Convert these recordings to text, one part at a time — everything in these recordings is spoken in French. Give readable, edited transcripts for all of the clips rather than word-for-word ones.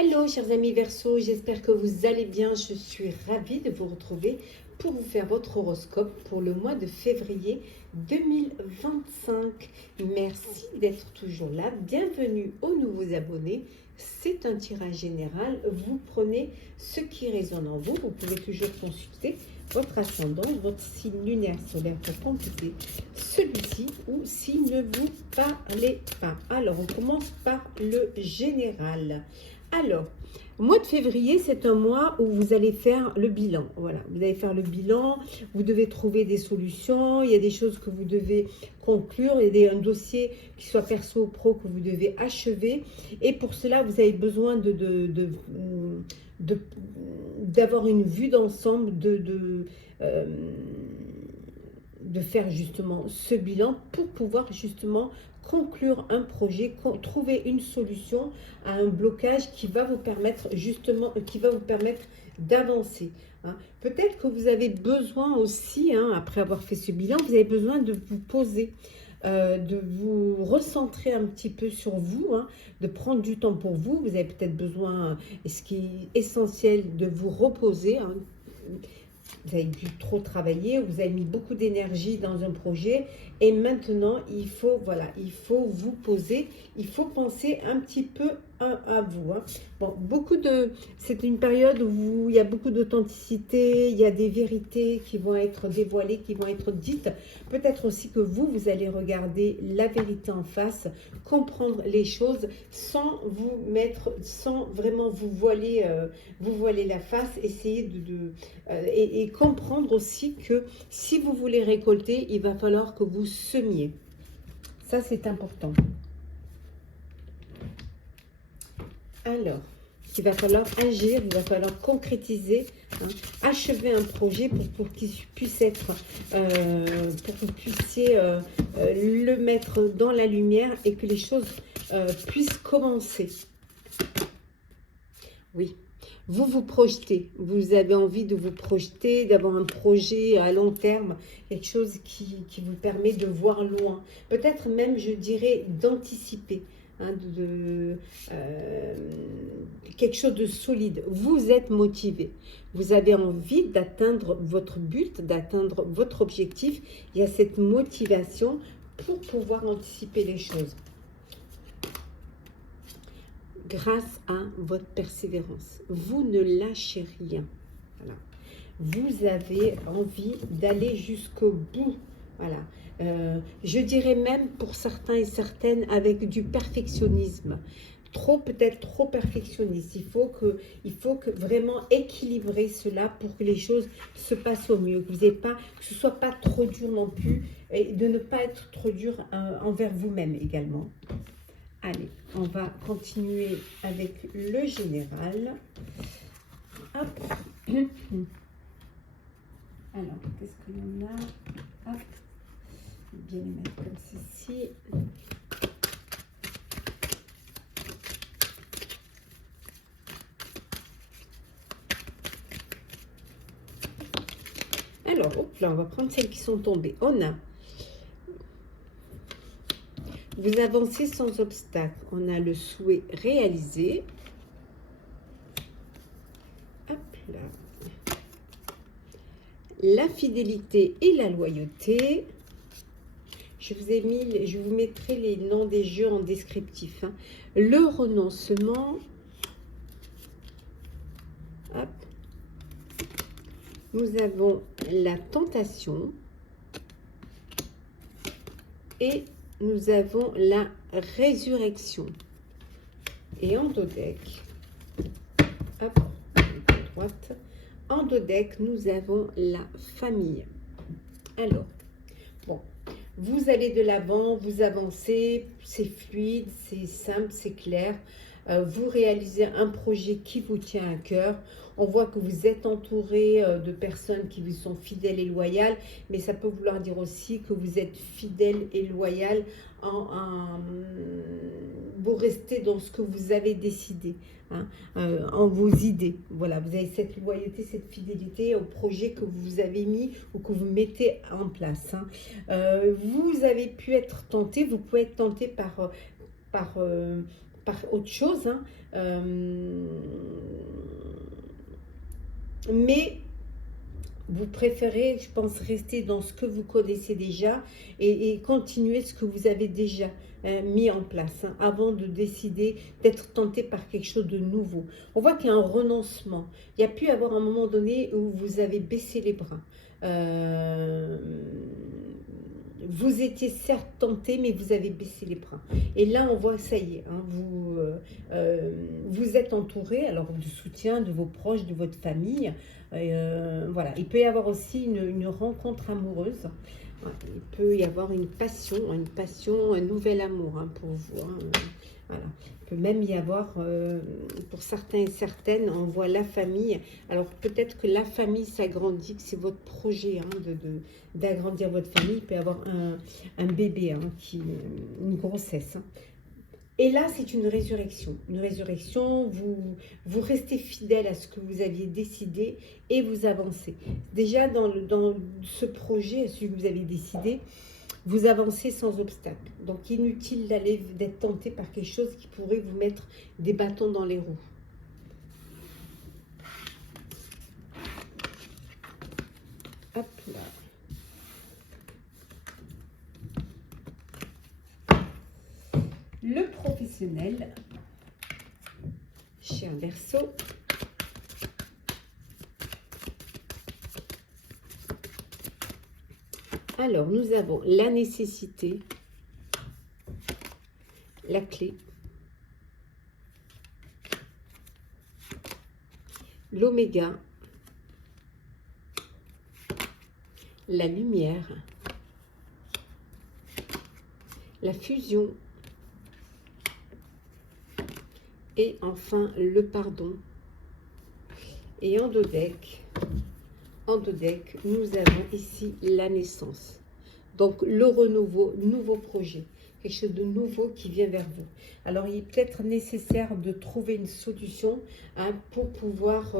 Hello chers amis Verseau, j'espère que vous allez bien. Je suis ravie de vous retrouver pour vous faire votre horoscope pour le mois de février 2025. Merci d'être toujours là. Bienvenue aux nouveaux abonnés. C'est un tirage général. Vous prenez ce qui résonne en vous. Vous pouvez toujours consulter votre ascendant, votre signe lunaire solaire pour compléter celui-ci ou s'il ne vous parlait pas. Alors, on commence par le général. Alors, mois de février, c'est un mois où vous allez faire le bilan. Voilà, vous allez faire le bilan, vous devez trouver des solutions, il y a des choses que vous devez conclure, il y a un dossier qui soit perso ou pro que vous devez achever. Et pour cela, vous avez besoin d'avoir une vue d'ensemble, de faire justement ce bilan pour pouvoir justement conclure un projet, trouver une solution à un blocage qui va vous permettre justement, d'avancer. Hein. Peut-être que vous avez besoin aussi, après avoir fait ce bilan, vous avez besoin de vous poser, de vous recentrer un petit peu sur vous, de prendre du temps pour vous. Vous avez peut-être besoin, et ce qui est essentiel, de vous reposer. Vous avez dû trop travailler, vous avez mis beaucoup d'énergie dans un projet et maintenant il faut vous poser, il faut penser un petit peu à vous. Bon, c'est une période où il y a beaucoup d'authenticité, il y a des vérités qui vont être dévoilées, qui vont être dites. Peut-être aussi que vous allez regarder la vérité en face, comprendre les choses sans vraiment vous voiler la face, essayer et comprendre aussi que si vous voulez récolter, il va falloir que vous semiez. Ça, c'est important. Alors, il va falloir agir, il va falloir concrétiser, achever un projet pour qu'il puisse être, pour que vous puissiez le mettre dans la lumière et que les choses puissent commencer. Oui. Vous vous projetez, vous avez envie de vous projeter, d'avoir un projet à long terme, quelque chose qui vous permet de voir loin. Peut-être même, je dirais, d'anticiper, quelque chose de solide. Vous êtes motivé, vous avez envie d'atteindre votre but, d'atteindre votre objectif. Il y a cette motivation pour pouvoir anticiper les choses. Grâce à votre persévérance, vous ne lâchez rien. Voilà. Vous avez envie d'aller jusqu'au bout. Voilà. Je dirais même pour certains et certaines avec du perfectionnisme. Peut-être trop perfectionniste. Il faut que vraiment équilibrer cela pour que les choses se passent au mieux. Que ce ne soit pas trop dur non plus et de ne pas être trop dur envers vous-même également. Allez, on va continuer avec le général. Hop. Alors, qu'est-ce qu'il y en a? Hop. Je vais bien les mettre comme ceci. Alors, hop là, on va prendre celles qui sont tombées. On a... Vous avancez sans obstacle. On a le souhait réalisé. Hop là. La fidélité et la loyauté. Je vous mettrai les noms des jeux en descriptif. Le renoncement. Hop. Nous avons la tentation. Et nous avons la résurrection. Et en dos deck, hop, à droite, en dos deck, nous avons la famille. Alors, bon, vous allez de l'avant, vous avancez, c'est fluide, c'est simple, c'est clair. Vous réalisez un projet qui vous tient à cœur. On voit que vous êtes entouré de personnes qui vous sont fidèles et loyales, mais ça peut vouloir dire aussi que vous êtes fidèle et loyal vous restez dans ce que vous avez décidé, en vos idées. Voilà, vous avez cette loyauté, cette fidélité au projet que vous avez mis ou que vous mettez en place. Vous avez pu être tenté, vous pouvez être tenté par par autre chose, hein, mais vous préférez, je pense, rester dans ce que vous connaissez déjà et continuer ce que vous avez déjà mis en place, hein, avant de décider d'être tenté par quelque chose de nouveau. On voit qu'il y a un renoncement. Il y a pu y avoir un moment donné où vous avez baissé les bras. Vous étiez certes tenté, mais vous avez baissé les bras. Et là, on voit, ça y est, hein, vous êtes entouré, alors du soutien de vos proches, de votre famille. Voilà. Il peut y avoir aussi une rencontre amoureuse. Il peut y avoir une passion, un nouvel amour, hein, pour vous. Hein. Voilà. Il peut même y avoir, pour certains et certaines, on voit la famille. Alors peut-être que la famille s'agrandit, que c'est votre projet, hein, d'agrandir votre famille. Il peut y avoir un bébé, hein, une grossesse. Hein. Et là, c'est une résurrection. Une résurrection, vous restez fidèle à ce que vous aviez décidé et vous avancez. Déjà, dans ce projet, celui que vous avez décidé, vous avancez sans obstacle. Donc, inutile d'être tenté par quelque chose qui pourrait vous mettre des bâtons dans les roues. Hop là. Le professionnel, cher Verseau. Alors, nous avons la nécessité, la clé, l'oméga, la lumière, la fusion, et enfin le pardon. Et en dos deck, nous avons ici la naissance. Donc le renouveau, nouveau projet, quelque chose de nouveau qui vient vers vous. Alors il est peut-être nécessaire de trouver une solution, hein, pour pouvoir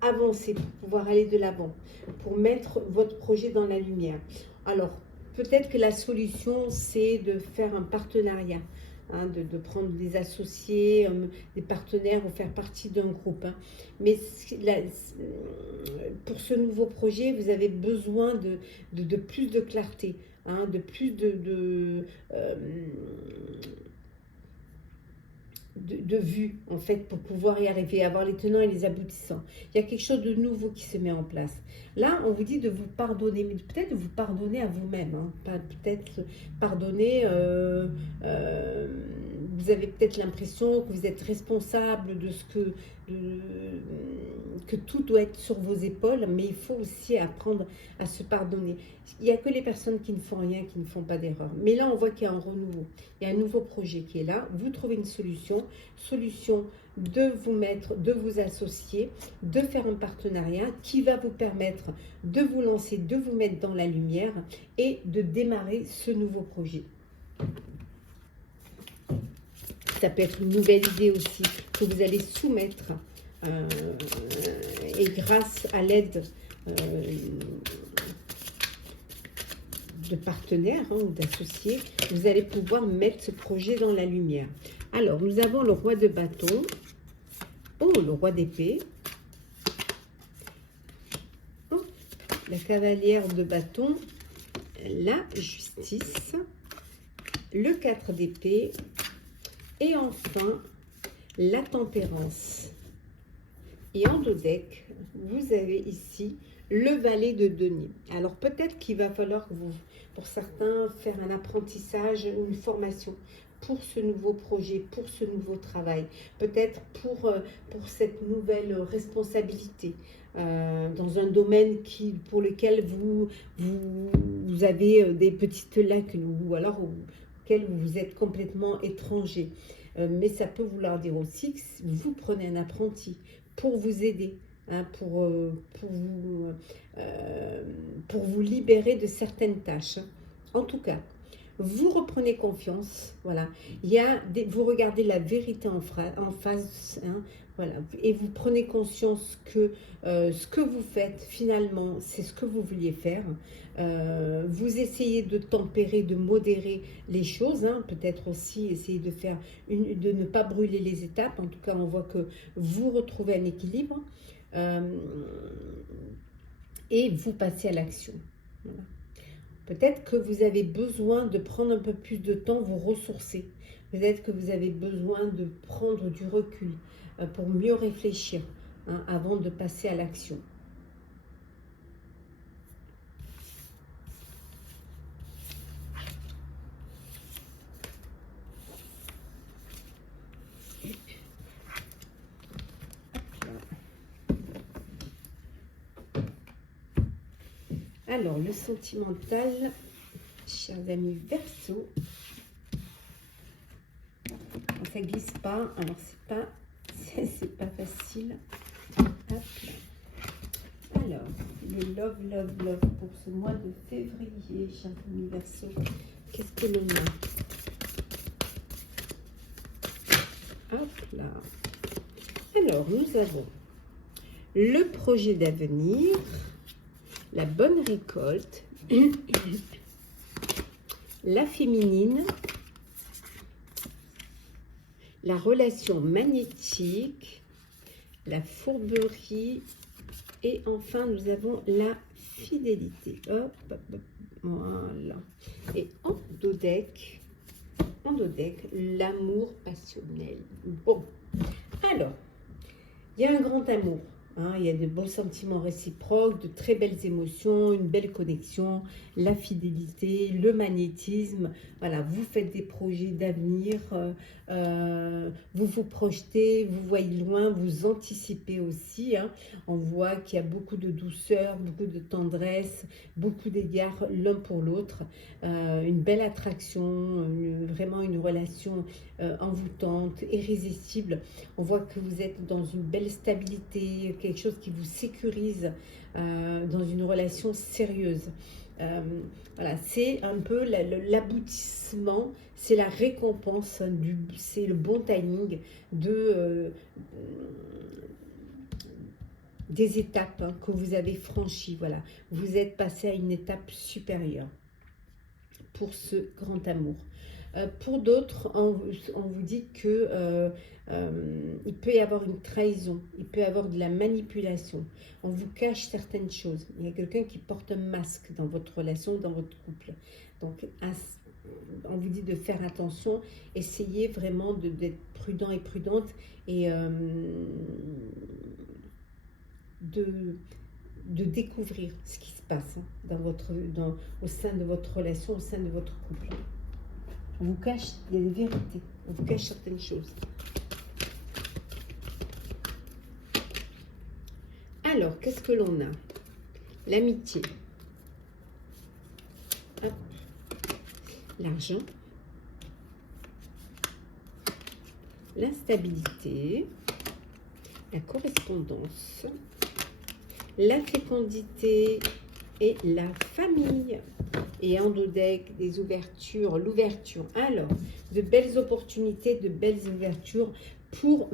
avancer, pour pouvoir aller de l'avant, pour mettre votre projet dans la lumière. Alors peut-être que la solution, c'est de faire un partenariat. Hein, de prendre des associés, des partenaires ou faire partie d'un groupe. Hein. Mais pour ce nouveau projet, vous avez besoin de plus de clarté, hein, de plus de vue, en fait, pour pouvoir y arriver, avoir les tenants et les aboutissants. Il y a quelque chose de nouveau qui se met en place. Là, on vous dit de vous pardonner, mais peut-être de vous pardonner à vous-même, hein, peut-être pardonner, vous avez peut-être l'impression que vous êtes responsable de ce que tout doit être sur vos épaules, mais il faut aussi apprendre à se pardonner. Il n'y a que les personnes qui ne font rien, qui ne font pas d'erreur. Mais là, on voit qu'il y a un renouveau. Il y a un nouveau projet qui est là. Vous trouvez une solution de vous mettre, de vous associer, de faire un partenariat qui va vous permettre de vous lancer, de vous mettre dans la lumière et de démarrer ce nouveau projet. Ça peut être une nouvelle idée aussi que vous allez soumettre, et grâce à l'aide de partenaires, hein, ou d'associés, vous allez pouvoir mettre ce projet dans la lumière. Alors, nous avons le roi de bâton, le roi d'épée, la cavalière de bâton, la justice, le 4 d'épée, et enfin, la tempérance. Et en dos deck, vous avez ici le valet de denier. Alors peut-être qu'il va falloir que vous, pour certains, faire un apprentissage, une formation pour ce nouveau projet, pour ce nouveau travail. Peut-être pour cette nouvelle responsabilité dans un domaine pour lequel vous avez des petites lacunes, ou alors auquel vous êtes complètement étranger. Mais ça peut vouloir dire aussi que vous prenez un apprenti pour vous aider, hein, pour vous libérer de certaines tâches. En tout cas, vous reprenez confiance, voilà. Il y a vous regardez la vérité en face, hein, voilà, et vous prenez conscience que ce que vous faites, finalement, c'est ce que vous vouliez faire. Vous essayez de tempérer, de modérer les choses, hein, peut-être aussi essayer de faire de ne pas brûler les étapes. En tout cas, on voit que vous retrouvez un équilibre et vous passez à l'action. Voilà. Peut-être que vous avez besoin de prendre un peu plus de temps, vous ressourcer. Peut-être que vous avez besoin de prendre du recul pour mieux réfléchir, hein, avant de passer à l'action. Alors, le sentimental, chers amis Verseau, ça glisse pas, alors c'est pas facile. Hop. Alors, le love pour ce mois de février, chers amis Verseau, qu'est-ce que l'on a? Hop là. Alors, nous avons le projet d'avenir, la bonne récolte, la féminine, la relation magnétique, la fourberie et enfin nous avons la fidélité. Hop, hop, hop, voilà. Et en dos deck, l'amour passionnel. Bon, alors, il y a un grand amour. Hein, il y a de beaux sentiments réciproques, de très belles émotions, une belle connexion, la fidélité, le magnétisme. Voilà, vous faites des projets d'avenir, vous vous projetez, vous voyez loin, vous anticipez aussi. Hein. On voit qu'il y a beaucoup de douceur, beaucoup de tendresse, beaucoup d'égards l'un pour l'autre. Une belle attraction, vraiment une relation envoûtante, irrésistible. On voit que vous êtes dans une belle stabilité, quelque chose qui vous sécurise dans une relation sérieuse. Voilà, c'est un peu l'aboutissement, c'est la récompense, c'est le bon timing des étapes, hein, que vous avez franchies. Voilà, vous êtes passé à une étape supérieure pour ce grand amour. Pour d'autres, on vous dit que il peut y avoir une trahison, il peut y avoir de la manipulation. On vous cache certaines choses. Il y a quelqu'un qui porte un masque dans votre relation, dans votre couple. Donc, on vous dit de faire attention. Essayez vraiment d'être prudent et prudente et de découvrir ce qui se passe, hein, au sein de votre relation, au sein de votre couple. On vous cache, il y a des vérités, on vous cache certaines choses. Alors, qu'est-ce que l'on a? L'amitié. L'argent. L'instabilité. La correspondance. La fécondité et la famille. Et en dos deck, des ouvertures, l'ouverture. Alors, de belles opportunités, de belles ouvertures pour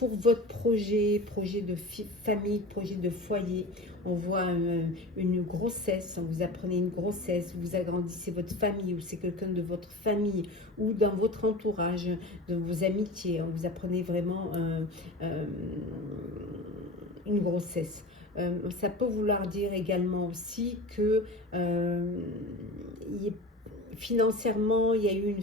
votre projet de famille, projet de foyer. On voit une grossesse, vous apprenez une grossesse, vous agrandissez votre famille, ou c'est quelqu'un de votre famille, ou dans votre entourage, de vos amitiés. Vous apprenez vraiment une grossesse. Ça peut vouloir dire également aussi que financièrement, il y a eu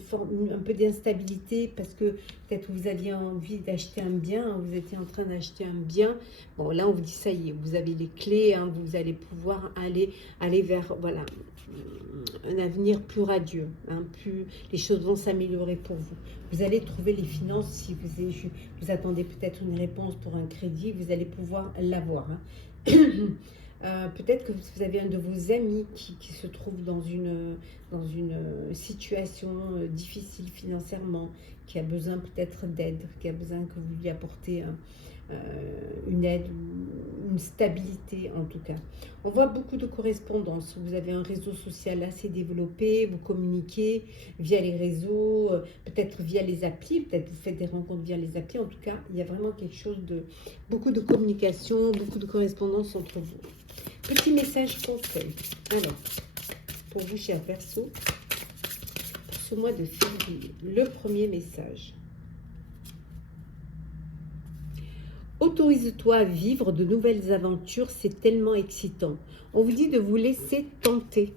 un peu d'instabilité parce que peut-être vous aviez envie d'acheter un bien, vous étiez en train d'acheter un bien. Bon, là, on vous dit, ça y est, vous avez les clés, hein, vous allez pouvoir aller vers, voilà, un avenir plus radieux, hein, les choses vont s'améliorer pour vous. Vous allez trouver les finances, si vous attendez peut-être une réponse pour un crédit, vous allez pouvoir l'avoir. Hein. Peut-être que vous avez un de vos amis qui se trouve dans une situation difficile financièrement, qui a besoin peut-être d'aide, qui a besoin que vous lui apportez une aide ou une stabilité en tout cas. On voit beaucoup de correspondance. Vous avez un réseau social assez développé, vous communiquez via les réseaux, peut-être via les applis, peut-être vous faites des rencontres via les applis. En tout cas, il y a vraiment quelque chose de... beaucoup de communication, beaucoup de correspondance entre vous. Petit message conseil. Alors, pour vous, chers Verseaux, pour ce mois de février, le premier message. Autorise-toi à vivre de nouvelles aventures, c'est tellement excitant. On vous dit de vous laisser tenter.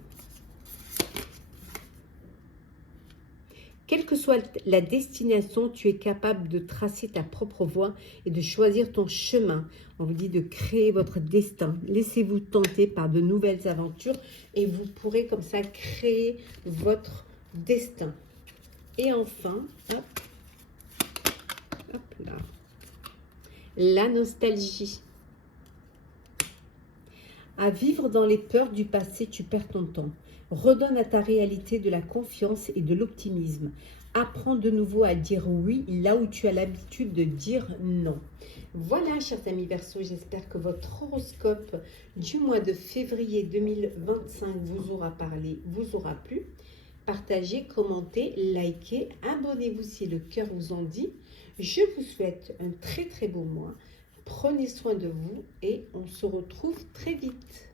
Quelle que soit la destination, tu es capable de tracer ta propre voie et de choisir ton chemin. On vous dit de créer votre destin. Laissez-vous tenter par de nouvelles aventures et vous pourrez comme ça créer votre destin. Et enfin, hop, hop là. La nostalgie. À vivre dans les peurs du passé, tu perds ton temps. Redonne à ta réalité de la confiance et de l'optimisme. Apprends de nouveau à dire oui là où tu as l'habitude de dire non. Voilà, chers amis Verseaux, j'espère que votre horoscope du mois de février 2025 vous aura parlé, vous aura plu. Partagez, commentez, likez, abonnez-vous si le cœur vous en dit. Je vous souhaite un très très beau mois. Prenez soin de vous et on se retrouve très vite.